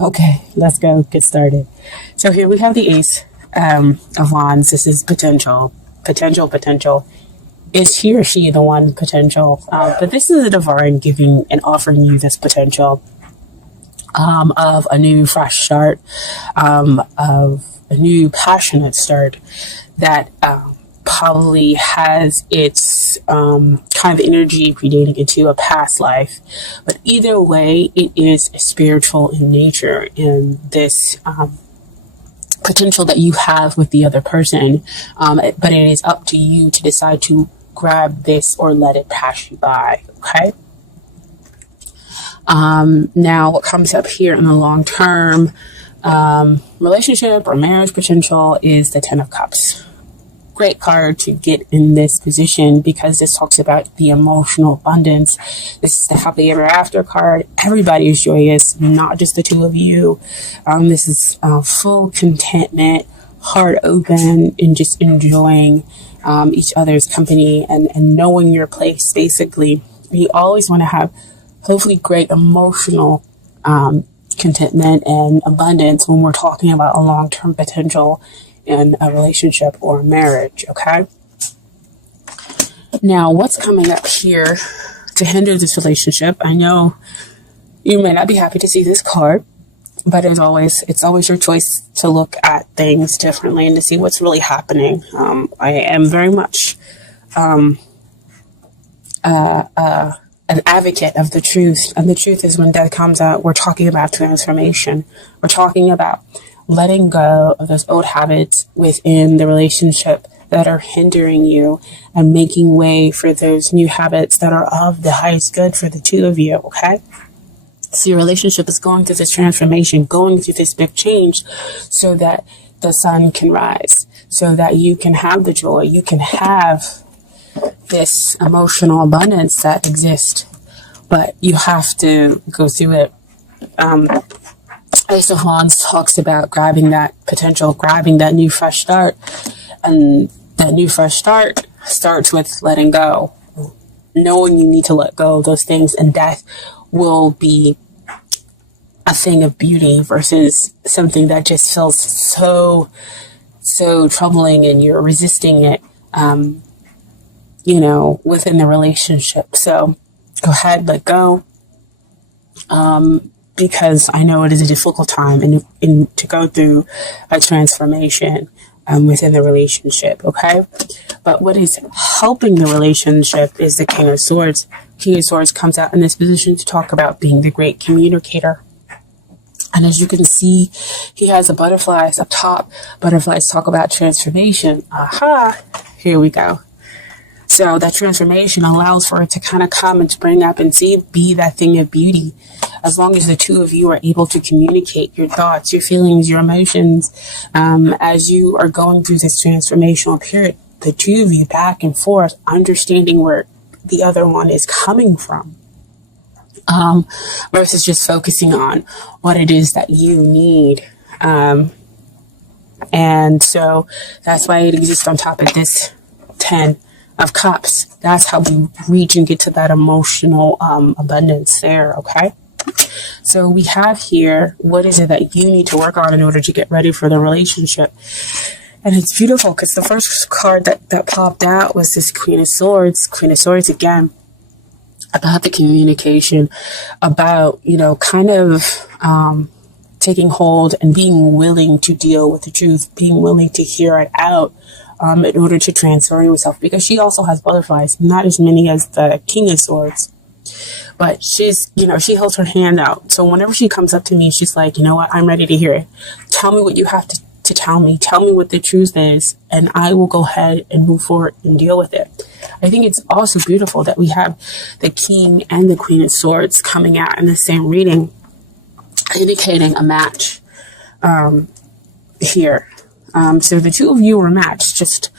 Okay, let's go get started. So here we have the Ace of Wands. This is potential, potential. Is he or she the one potential? But this is the divine giving and offering you this potential of a new fresh start, of a new passionate start that probably has its kind of energy predating into a past life. But either way, it is spiritual in nature, in this potential that you have with the other person. But it is up to you to decide to grab this or let it pass you by. Okay. Now, what comes up here in the long term relationship or marriage potential is the Ten of Cups. Great card to get in this position because this talks about the emotional abundance. This is the happily ever after card. Everybody is joyous, not just the two of you. This is full contentment, heart open, and just enjoying each other's company and knowing your place, basically. You always want to have hopefully great emotional contentment and abundance when we're talking about a long-term potential in a relationship or a marriage. Okay. Now, what's coming up here to hinder this relationship? I know you may not be happy to see this card, but as always, it's always your choice to look at things differently and to see what's really happening. I am very much an advocate of the truth. And the truth is, when death comes out, we're talking about transformation. We're talking about letting go of those old habits within the relationship that are hindering you and making way for those new habits that are of the highest good for the two of you. Okay. So your relationship is going through this transformation, going through this big change so that the sun can rise, so that you can have the joy, you can have this emotional abundance that exists, but you have to go through it. Ace of Wands talks about grabbing that potential, grabbing that new fresh start. And that new fresh start starts with letting go, knowing you need to let go of those things, and death will be a thing of beauty versus something that just feels so troubling and you're resisting it, within the relationship. So go ahead, let go. Because I know it is a difficult time and to go through a transformation within the relationship, okay? But what is helping the relationship is the King of Swords. King of Swords comes out in this position to talk about being the great communicator. And as you can see, he has the butterflies up top. Butterflies talk about transformation. Aha! Here we go. So that transformation allows for it to kind of come and spring up and be that thing of beauty. As long as the two of you are able to communicate your thoughts, your feelings, your emotions, as you are going through this transformational period, the two of you back and forth, understanding where the other one is coming from, versus just focusing on what it is that you need. And so that's why it exists on top of this 10 of Cups. That's how we reach and get to that emotional abundance there. Okay. So we have here, what is it that you need to work on in order to get ready for the relationship? And it's beautiful because the first card that popped out was this Queen of Swords. Queen of Swords again, about the communication, about, kind of taking hold and being willing to deal with the truth, being willing to hear it out in order to transform yourself. Because she also has butterflies, not as many as the King of Swords. But she's, she holds her hand out. So whenever she comes up to me, she's like, you know what? I'm ready to hear it. Tell me what you have to tell me. Tell me what the truth is. And I will go ahead and move forward and deal with it. I think it's also beautiful that we have the King and the Queen of Swords coming out in the same reading, indicating a match here. So the two of you are matched, just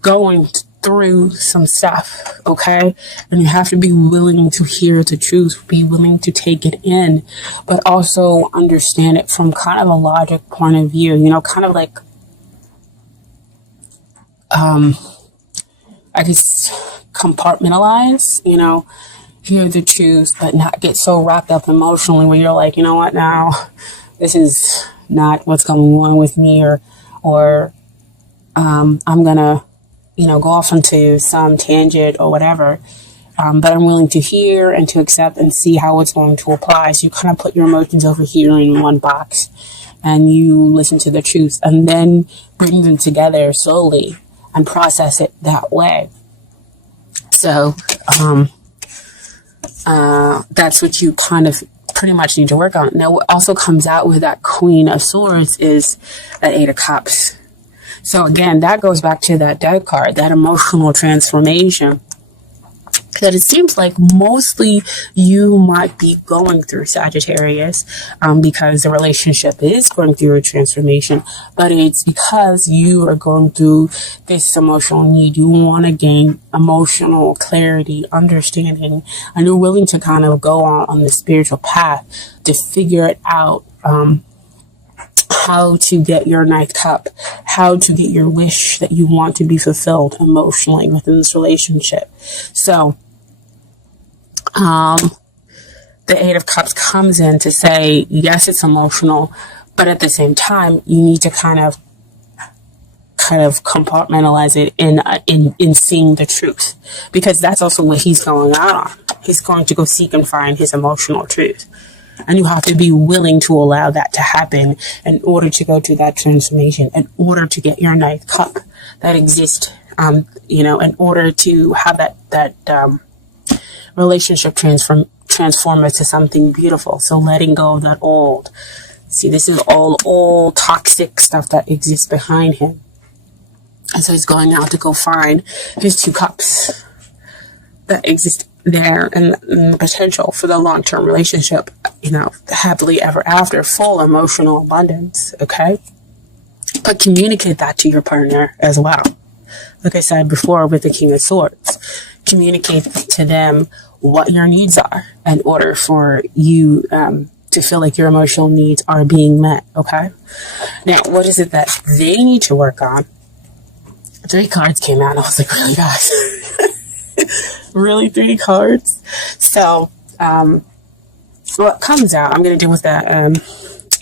going through some stuff, okay? And you have to be willing to hear the truth, be willing to take it in, but also understand it from kind of a logic point of view, kind of like, I guess, compartmentalize, hear the truth, but not get so wrapped up emotionally where you're like, you know what now? this is not what's going on with me, or I'm gonna, go off into some tangent or whatever. But I'm willing to hear and to accept and see how it's going to apply. So you kind of put your emotions over here in one box and you listen to the truth and then bring them together slowly and process it that way. So that's what you kind of pretty much need to work on. Now, what also comes out with that Queen of Swords is that Eight of Cups. So again, that goes back to that Death card, that emotional transformation that it seems like mostly you might be going through, Sagittarius, because the relationship is going through a transformation, but it's because you are going through this emotional need. You want to gain emotional clarity, understanding, and you're willing to kind of go on the spiritual path to figure it out, how to get your ninth cup, how to get your wish that you want to be fulfilled emotionally within this relationship. So, the Eight of Cups comes in to say, yes, it's emotional, but at the same time, you need to kind of compartmentalize it in seeing the truth, because that's also what he's going out on. He's going to go seek and find his emotional truth. And you have to be willing to allow that to happen in order to go to that transformation, in order to get your ninth cup that exists, in order to have that relationship transform into something beautiful. So letting go of that old. See, this is all old toxic stuff that exists behind him. And so he's going out to go find his two cups that exist there and potential for the long-term relationship, happily ever after, full emotional abundance, okay? But communicate that to your partner as well. Like I said before with the King of Swords, communicate to them what your needs are in order for you to feel like your emotional needs are being met, okay? Now, what is it that they need to work on? 3 cards came out and I was like, really, guys? Really, 3 cards? So, what comes out, I'm going to deal with the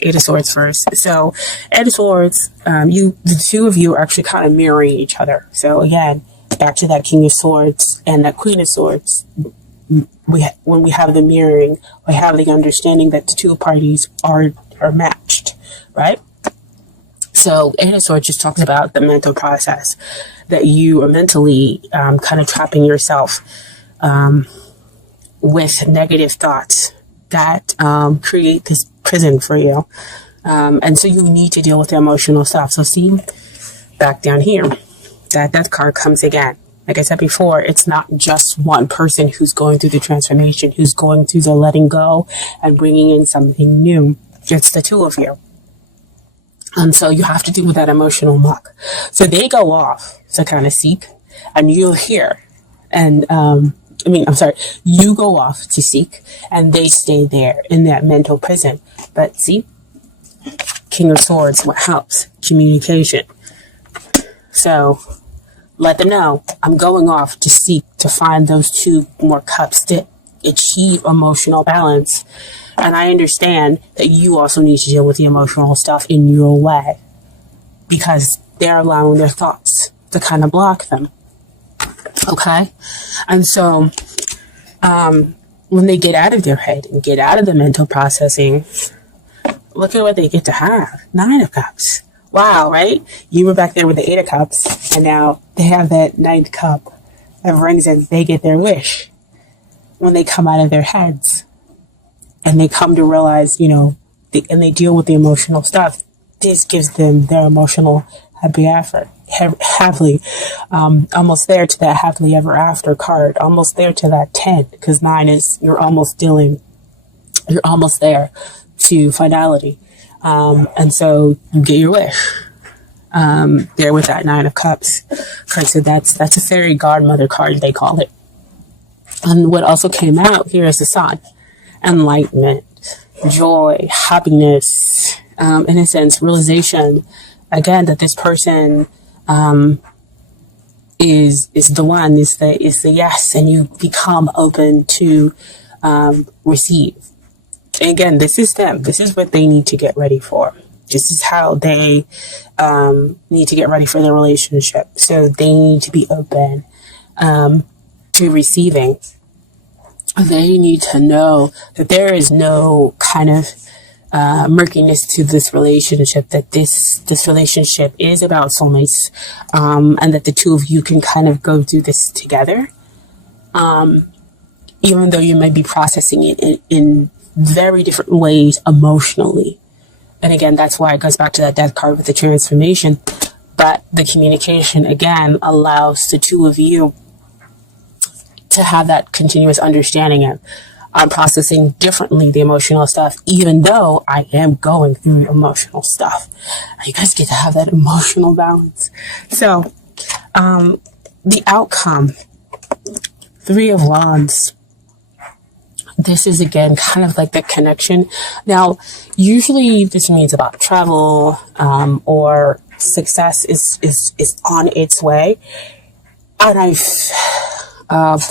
Eight of Swords first. So, Eight of Swords, the two of you are actually kind of mirroring each other. So, again, back to that King of Swords and that Queen of Swords, when we have the mirroring, we have the understanding that the two parties are matched, right? So, Eight of Swords just talks about the mental process that you are mentally kind of trapping yourself with negative thoughts that create this prison for you. And so you need to deal with the emotional stuff. So see, back down here, that card comes again. Like I said before, it's not just one person who's going through the transformation, who's going through the letting go and bringing in something new. It's the two of you. And so you have to deal with that emotional muck. So they go off to kind of seek, and you're here. And, you go off to seek, and they stay there in that mental prison. But see, King of Swords, what helps? Communication. So let them know, I'm going off to seek to find those 2 more cups to achieve emotional balance. And I understand that you also need to deal with the emotional stuff in your way, because they're allowing their thoughts to kind of block them. Okay? And so, when they get out of their head and get out of the mental processing, look at what they get to have. 9 of Cups. Wow, right? You were back there with the 8 of Cups, and now they have that 9th cup that brings in, they get their wish when they come out of their heads. And they come to realize, and they deal with the emotional stuff. This gives them their emotional happily, almost there to that happily ever after card, almost there to that 10, because 9 is, you're almost there to finality. And so you get your wish, there with that 9 of Cups. Okay, so that's a fairy godmother card, they call it. And what also came out here is the Sun. Enlightenment, joy, happiness, innocence, realization, again, that this person is the one, is the yes, and you become open to receive. again, this is them. This is what they need to get ready for. This is how they need to get ready for their relationship. So they need to be open to receiving. They need to know that there is no kind of murkiness to this relationship, that this relationship is about soulmates, and that the two of you can kind of go through this together, even though you might be processing it in very different ways emotionally. And again, that's why it goes back to that death card with the transformation. But the communication, again, allows the two of you to have that continuous understanding of, I'm processing differently the emotional stuff, even though I am going through emotional stuff. You guys get to have that emotional balance. So, the outcome, 3 of Wands. This is, again, kind of like the connection. Now, usually this means about travel, or success is on its way. And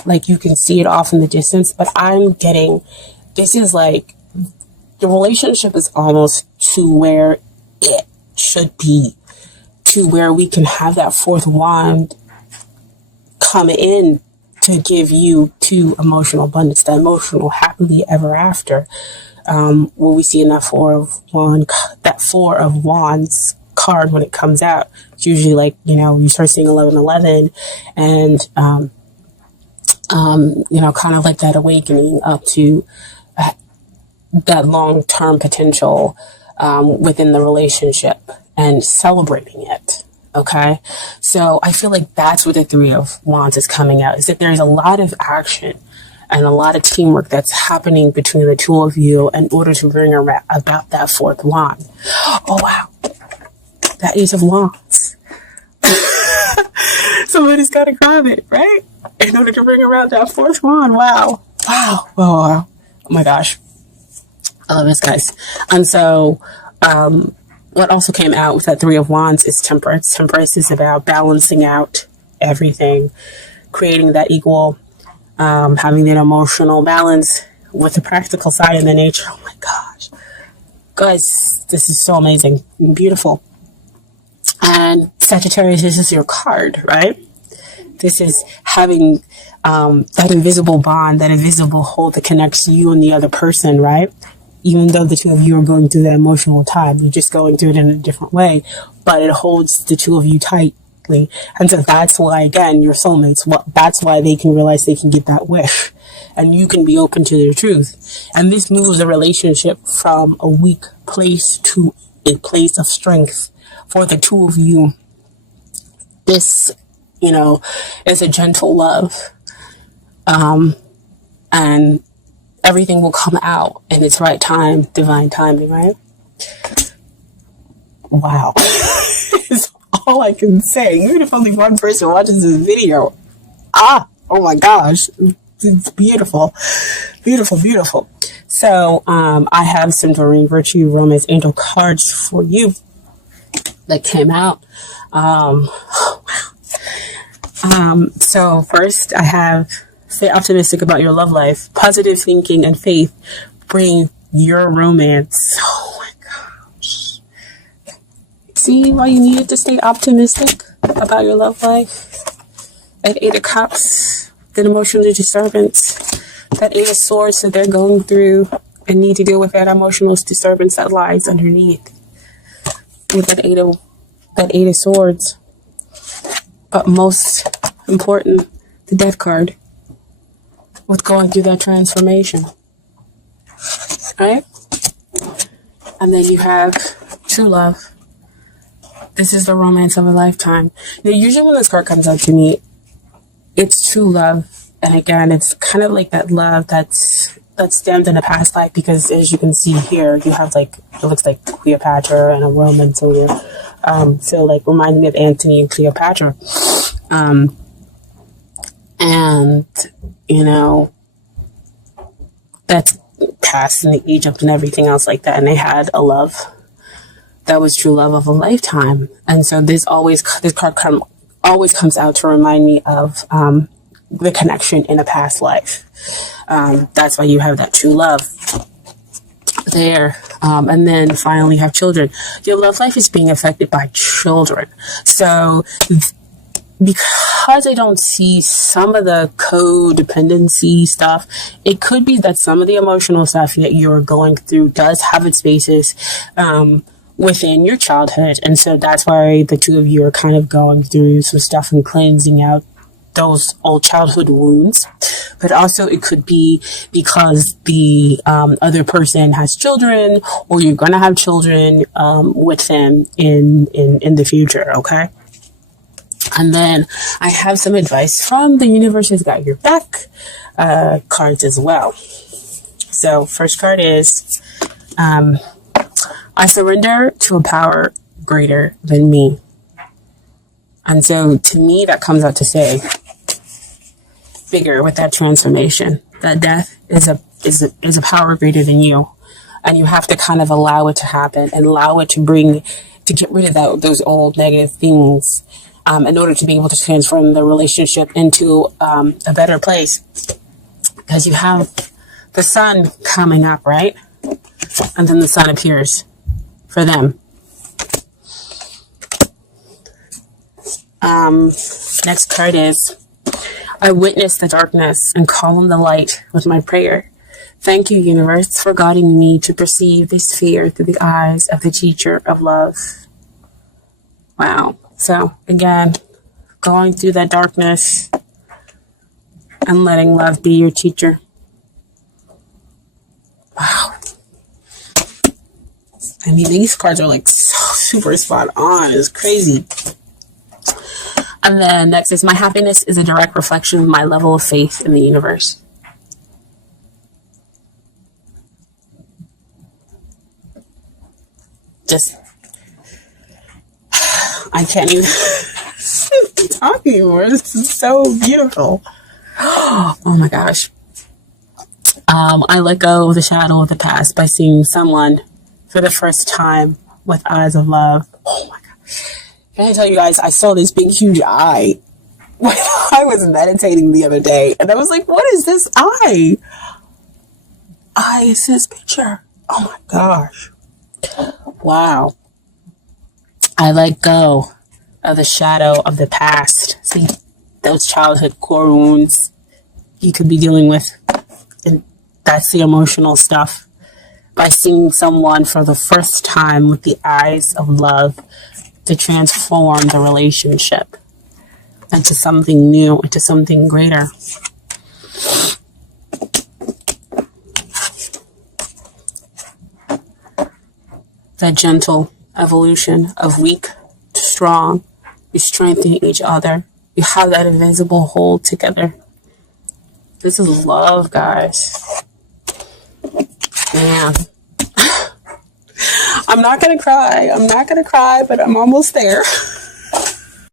like you can see it off in the distance, but I'm getting, this is like, the relationship is almost to where it should be, to where we can have that 4th wand come in to give you to emotional abundance, the emotional happily ever after. When we see in that 4 of Wands card when it comes out, it's usually like, you start seeing 1111 and, kind of like that awakening up to that long-term potential within the relationship and celebrating it. Okay, so I feel like that's what the 3 of Wands is coming out, is that there's a lot of action and a lot of teamwork that's happening between the two of you in order to bring about that 4th wand. Oh, wow. That Ace of Wands. Somebody's got to grab it, right? In order to bring around that 4th wand. Wow. Wow. Oh my gosh. I love this, guys. And so, what also came out with that 3 of Wands is Temperance. Temperance is about balancing out everything, creating that equal, having that emotional balance with the practical side and the nature. Oh my gosh. Guys, this is so amazing. Beautiful. And Sagittarius, this is your card, right? This is having that invisible bond, that invisible hold that connects you and the other person, right? Even though the two of you are going through that emotional time, you're just going through it in a different way, but it holds the two of you tightly. And so that's why, again, your soulmates, that's why they can realize they can get that wish and you can be open to their truth. And this moves a relationship from a weak place to a place of strength for the two of you. This, is a gentle love. And everything will come out in its right time, divine timing, right? Wow. It's all I can say. Even if only one person watches this video. Oh my gosh. It's beautiful. Beautiful, beautiful. So, I have some Doreen Virtue Romance Angel cards for you that came out. So first I have, stay optimistic about your love life. Positive thinking and faith bring your romance. Oh my gosh. See why you needed to stay optimistic about your love life? At 8 of Cups, that emotional disturbance, that 8 of Swords that they're going through and need to deal with that emotional disturbance that lies underneath. With that 8 of Swords. But most important, the Death card. With going through that transformation. Right? And then you have true love. This is the romance of a lifetime. Now, usually when this card comes out to me, it's true love. And again, it's kind of like that love that's stemmed in a past life, because as you can see here, you have it looks like Cleopatra and a Roman soldier. So reminding me of Antony and Cleopatra. And, that's past in the Egypt and everything else like that. And they had a love that was true love of a lifetime. And so this card always comes out to remind me of, the connection in a past life. That's why you have that true love. there. And then finally have children. Your love life is being affected by children. So because I don't see some of the codependency stuff, it could be that some of the emotional stuff that you're going through does have its basis within your childhood. And so that's why the two of you are kind of going through some stuff and cleansing out those old childhood wounds. But also it could be because the other person has children, or you're going to have children with them in the future, okay? And then I have some advice from the universe has got your back cards as well. So first card is, I surrender to a power greater than me. And so to me, that comes out to say bigger with that transformation. That death is a power greater than you. And you have to kind of allow it to happen and allow it to get rid of those old negative things in order to be able to transform the relationship into a better place. Because you have the sun coming up, right? And then the sun appears for them. Next card is, I witness the darkness and call on the light with my prayer. Thank you, universe, for guiding me to perceive this sphere through the eyes of the teacher of love. Wow. So again, going through that darkness and letting love be your teacher. Wow. I mean, these cards are like so super spot on. It's crazy. And then next is, my happiness is a direct reflection of my level of faith in the universe. Just, I can't even talk anymore. This is so beautiful. Oh my gosh. I let go of the shadow of the past by seeing someone for the first time with eyes of love. Oh my God. Can I tell you guys, I saw this big, huge eye when I was meditating the other day. And I was like, what is this eye? It's this picture. Oh my gosh. Wow. I let go of the shadow of the past. See, those childhood core wounds you could be dealing with. And that's the emotional stuff. By seeing someone for the first time with the eyes of love, to transform the relationship into something new, into something greater. That gentle evolution of weak to strong. You strengthen each other. You have that invisible hold together. This is love, guys. Man. I'm not going to cry. But I'm almost there.